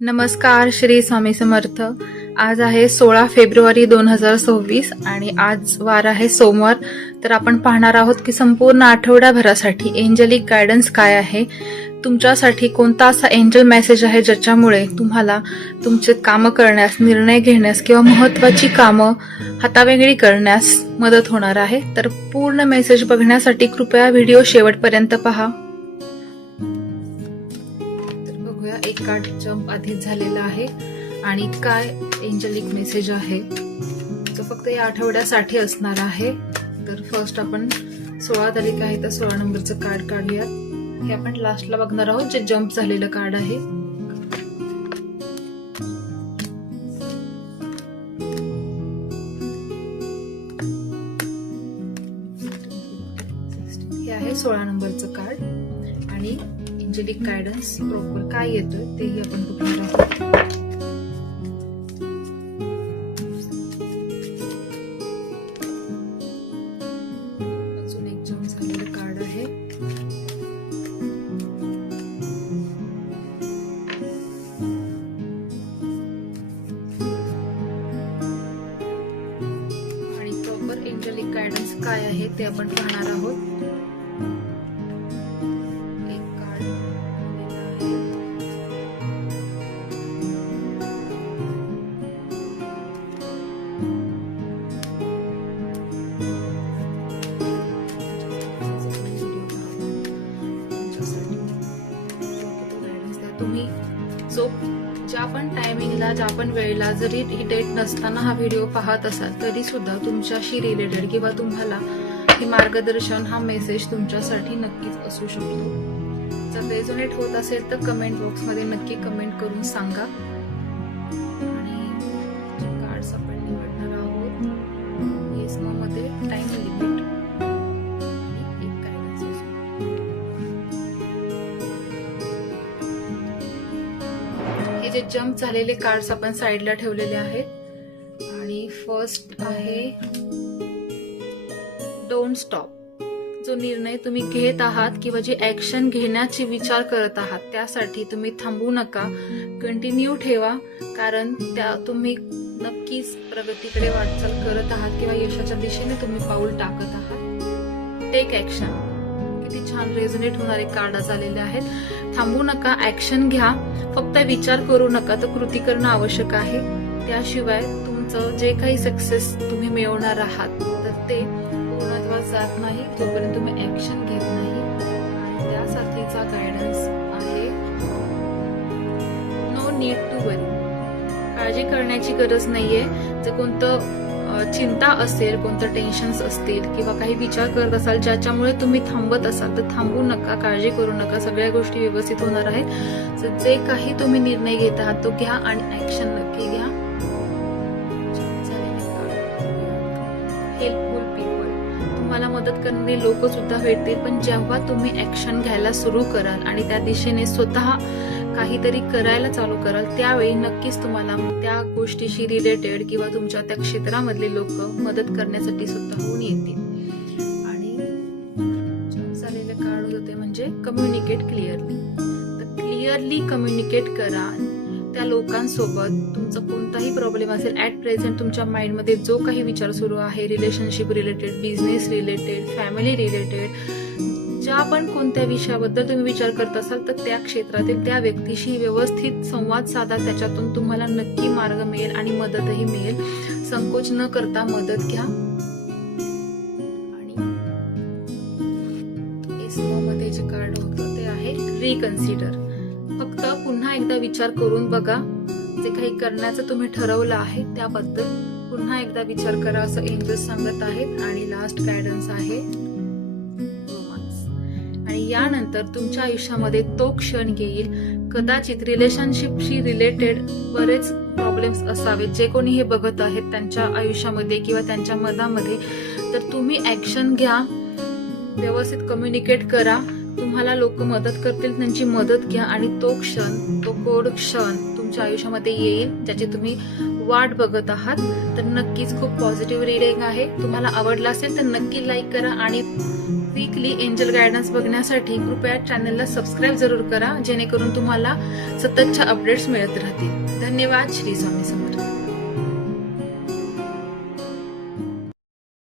नमस्कार, श्री स्वामी समर्थ। आज आहे 16 फेब्रुवारी 2026 आणि आज वार आहे सोमवार। तर आपण पाहणार आहोत की संपूर्ण आठवड्याभरासाठी एंजलिक गायडन्स काय आहे, तुमच्यासाठी कोणता असा एंजल मेसेज आहे ज्याच्यामुळे तुम्हाला तुमचे कामं करण्यास, निर्णय घेण्यास किंवा महत्त्वाची कामं हातावेगळी करण्यास मदत होणार आहे। तर पूर्ण मेसेज बघण्यासाठी कृपया व्हिडिओ शेवटपर्यंत पहा। एक कार्ड जम्प आधीच झालेला आहे आणि काय एंजलिक मेसेज आहे तो फक्त या आठवड्यासाठी असणार आहे। तर फर्स्ट आपण 16 तारीख आहे तर 16 नंबरचं कार्ड काढूयात। हे आपण लास्टला बघणार आहोत, जे जम्प झालेलं कार्ड आहे। हे आहे 16 नंबरचं कार्ड आणि एंजलिक गायडन्स प्रॉपर काय येतोय तेही आपण बघणार आहोत। अजून एक जम्प झालेलं कार्ड आहे। आणि प्रॉपर एंजलिक गायडन्स काय आहे ते आपण पाहणार आहोत। तुम्ही ज्या पण टायमिंगला, ज्या पण वेळेला, जरी ही डेट नसताना हा व्हिडिओ पाहत असाल तरी सुद्धा तुमच्याशी रिलेटेड किंवा तुम्हाला हे मार्गदर्शन, हा मेसेज तुमच्यासाठी नक्कीच असू शकतो। जर रेझोनेट होत असेल तर कमेंट बॉक्समध्ये नक्की कमेंट करून सांगा। आणि जे कार्ड्स आपण निवडणार आहोत येस नो मध्ये टाइम लिमिट आणि एक गायडन्स असतो। हे जे जम्प झालेले कार्ड्स आपण साइडला ठेवलेले आहेत आणि फर्स्ट आहे डोंट स्टॉप। जो निर्णय तुम्ही घेत आहात किंवा जी ऍक्शन घेण्याची विचार करत आहात त्यासाठी तुम्ही थांबू नका, कंटिन्यू ठेवा, कारण त्या तुम्ही नक्कीच प्रगतीकडे वाटचाल करत आहात किंवा यशाच्या दिशेने तुम्ही पाऊल टाकत आहात। टेक ऍक्शन, किती छान रेझोनेट होणारे कार्ड आलेले आहेत। थांबू नका, ऍक्शन घ्या, फक्त विचार करू नका, तर कृती करणं आवश्यक आहे। त्याशिवाय तुमचं जे काही सक्सेस तुम्ही मिळवणार आहात तर ते पूर्णत्वास जात नाही जोपर्यंत तुम्ही ऍक्शन घेत नाही। आणि त्यासाठीचा गायडन्स आहे नो नीड टू वरी। काळजी करण्याची गरज नाहीये। जर कोणतं चिंता असेल, कोणतं टेन्शन्स असतील किंवा काही विचार करत असाल ज्याच्यामुळे तुम्ही थांबत असाल तर थांबू नका, काळजी करू नका, सगळ्या गोष्टी व्यवस्थित होणार आहेत। जे काही तुम्ही निर्णय घेत आहात तो घ्या आणि ऍक्शन नक्की घ्या। हेल्पफुल पीपल, तुम्हाला मदत करणारे लोक सुद्धा भेटतील, पण जेव्हा तुम्ही ऍक्शन घ्यायला सुरू कराल आणि त्या दिशेने स्वतः काहीतरी करायला चालू कराल त्यावेळी नक्कीच तुम्हाला त्या गोष्टीशी रिलेटेड किंवा तुमच्या त्या क्षेत्रामधले लोक मदत करण्यासाठी सुद्धा होऊन येतील। आणि झालेले कार्ड होते म्हणजे कम्युनिकेट क्लिअरली। तर क्लिअरली कम्युनिकेट करा त्या लोकांसोबत। तुमचा कोणताही प्रॉब्लेम असेल ऍट प्रेझेंट तुमच्या माइंडमध्ये जो काही विचार सुरू आहे, relationship related, business related, family related, ज्या पण कोणत्या विषयाबद्दल तुम्ही विचार करत असाल तर त्या क्षेत्रातील त्या व्यक्तीशी व्यवस्थित संवाद साधा, त्याच्यातून तुम्हाला नक्की मार्ग मिळेल आणि मदतही मिळेल। संकोच न करता मदत घ्या। आणि मध्ये जे कार्ड होतं ते आहे रिकन्सिडर। फक्त पुन्हा एकदा विचार करून बघा, जे काही करण्याचं तुम्ही ठरवलं आहे त्याबद्दल पुन्हा एकदा विचार करा असं एंजल्स सांगत आहेत। आणि लास्ट गायडन्स आहे आणि यानंतर तुमच्या आयुष्यामध्ये तो क्षण येईल, कदाचित रिलेशनशिपशी रिलेटेड बरेच प्रॉब्लेम्स असावेत, जे कोणी हे बघत आहेत त्यांच्या आयुष्यामध्ये किंवा त्यांच्या मनामध्ये, तर तुम्ही ऍक्शन घ्या, व्यवस्थित कम्युनिकेट करा, तुम्हाला लोक मदत करतील, त्यांची मदत घ्या आणि तो क्षण, तो गोड क्षण तुमच्या आयुष्यामध्ये येईल ज्याची तुम्ही वाट बघत आहात। तर नक्कीच खूप पॉझिटिव्ह रीडिंग आहे। तुम्हाला आवडला असेल तर नक्की लाईक करा आणि वीकली एंजल गायडन्स बघण्यासाठी कृपया चॅनलला सबस्क्राईब जरूर करा, जेणेकरून तुम्हाला सततच्या अपडेट्स मिळत राहतील. धन्यवाद. श्री स्वामी समर्थ.